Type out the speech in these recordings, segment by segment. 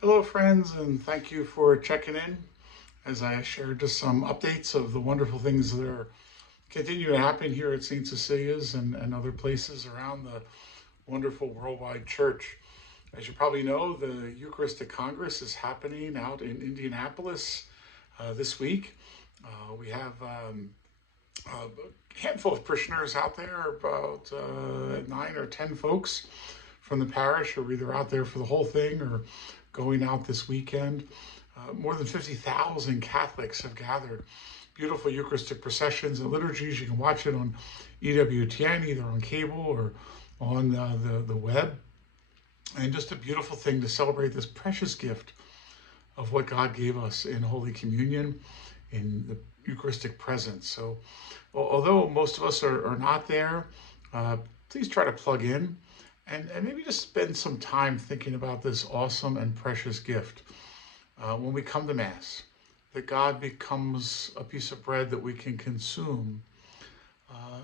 Hello, friends, and thank you for checking in as I shared just some updates of the wonderful things that are continuing to happen here at St. Cecilia's and other places around the wonderful worldwide church. As you probably know, the Eucharistic Congress is happening out in Indianapolis this week. We have a handful of parishioners out there, about 9 or 10 folks from the parish who are either out there for the whole thing or going out this weekend. More than 50,000 Catholics have gathered. Beautiful Eucharistic processions and liturgies. You can watch it on EWTN, either on cable or on the web. And just a beautiful thing to celebrate this precious gift of what God gave us in Holy Communion, in the Eucharistic presence. So, although most of us are not there, please try to plug in and maybe just spend some time thinking about this awesome and precious gift. When we come to Mass, that God becomes a piece of bread that we can consume.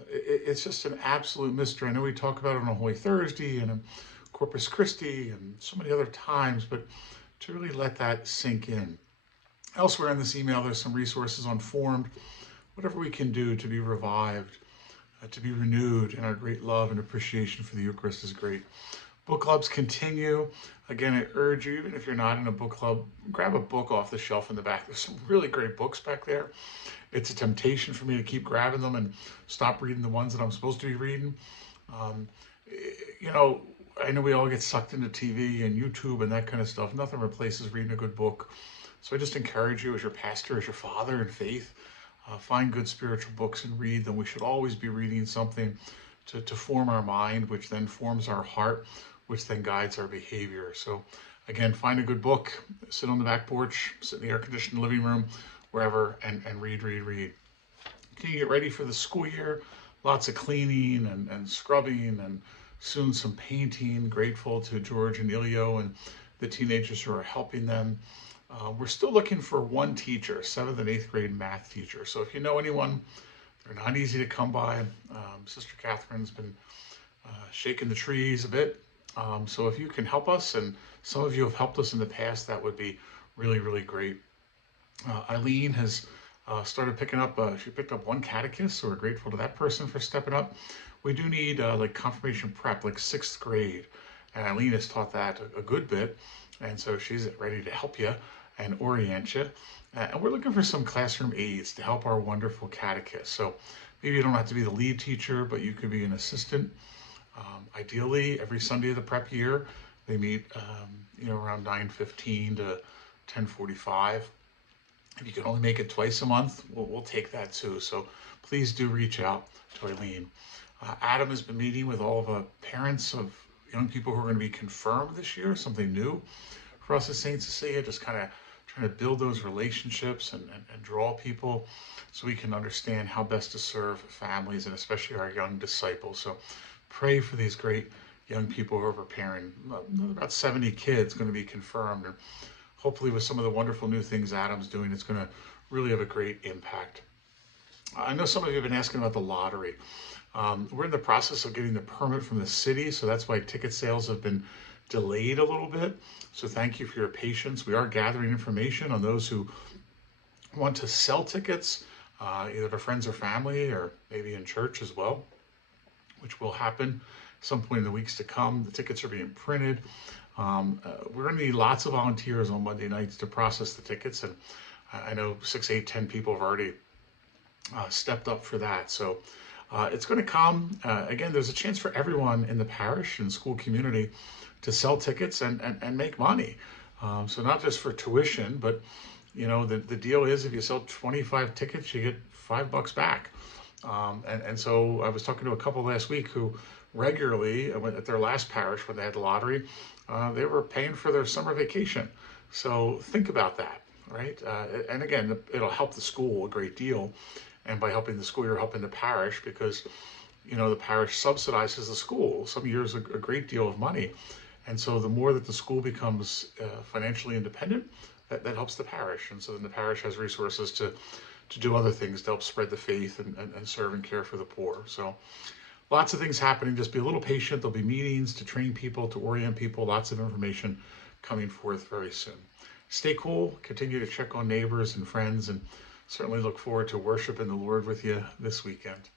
It's just an absolute mystery. I know we talk about it on a Holy Thursday and a Corpus Christi and so many other times, but to really let that sink in. Elsewhere in this email, there's some resources on Formed, whatever we can do to be revived, to be renewed in our great love and appreciation for the Eucharist is great. Book clubs continue. Again, I urge you, even if you're not in a book club, grab a book off the shelf in the back. There's some really great books back there. It's a temptation for me to keep grabbing them and stop reading the ones that I'm supposed to be reading. Um, you know, I know we all get sucked into TV and YouTube and that kind of stuff. Nothing replaces reading a good book. So I just encourage you as your pastor, as your father in faith, find good spiritual books and read them. We should always be reading something to form our mind, which then forms our heart, which then guides our behavior. So again, find a good book, sit on the back porch, sit in the air-conditioned living room, wherever, and read. Can you get ready for the school year? Lots of cleaning and scrubbing and soon some painting. Grateful to George and Ilio and the teenagers who are helping them. We're still looking for one teacher, 7th and 8th grade math teacher. So if you know anyone, they're not easy to come by. Sister Catherine's been shaking the trees a bit. So if you can help us, and some of you have helped us in the past, that would be really, really great. Eileen has started picking up, she picked up one catechist, so we're grateful to that person for stepping up. We do need like confirmation prep, like 6th grade. And Eileen has taught that a good bit. And so she's ready to help you and orient you. And we're looking for some classroom aides to help our wonderful catechists. So maybe you don't have to be the lead teacher, but you could be an assistant. Ideally, every Sunday of the prep year, they meet, around 9:15 to 10:45. If you can only make it twice a month, we'll take that too. So please do reach out to Eileen. Adam has been meeting with all of the parents of young people who are going to be confirmed this year, something new for us at St. Cecilia, just kind of trying to build those relationships and draw people so we can understand how best to serve families and especially our young disciples. So pray for these great young people who are preparing. About 70 kids going to be confirmed. And hopefully with some of the wonderful new things Adam's doing, it's going to really have a great impact. I know some of you have been asking about the lottery. We're in the process of getting the permit from the city, so that's why ticket sales have been delayed a little bit. So thank you for your patience. We are gathering information on those who want to sell tickets, either to friends or family, or maybe in church as well, which will happen some point in the weeks to come. The tickets are being printed. We're going to need lots of volunteers on Monday nights to process the tickets, and I know 6, 8, 10 people have already stepped up for that. So it's going to come. Again, there's a chance for everyone in the parish and school community to sell tickets and make money. So not just for tuition, but the deal is if you sell 25 tickets, you get $5 back. And so I was talking to a couple last week who regularly, at their last parish when they had the lottery, they were paying for their summer vacation. So think about that, right? And again, it'll help the school a great deal. And by helping the school, you're helping the parish because, the parish subsidizes the school. Some years a great deal of money. And so the more that the school becomes financially independent, that helps the parish. And so then the parish has resources to do other things to help spread the faith and serve and care for the poor. So lots of things happening. Just be a little patient. There'll be meetings to train people, to orient people, lots of information coming forth very soon. Stay cool, continue to check on neighbors and friends, and certainly look forward to worshiping the Lord with you this weekend.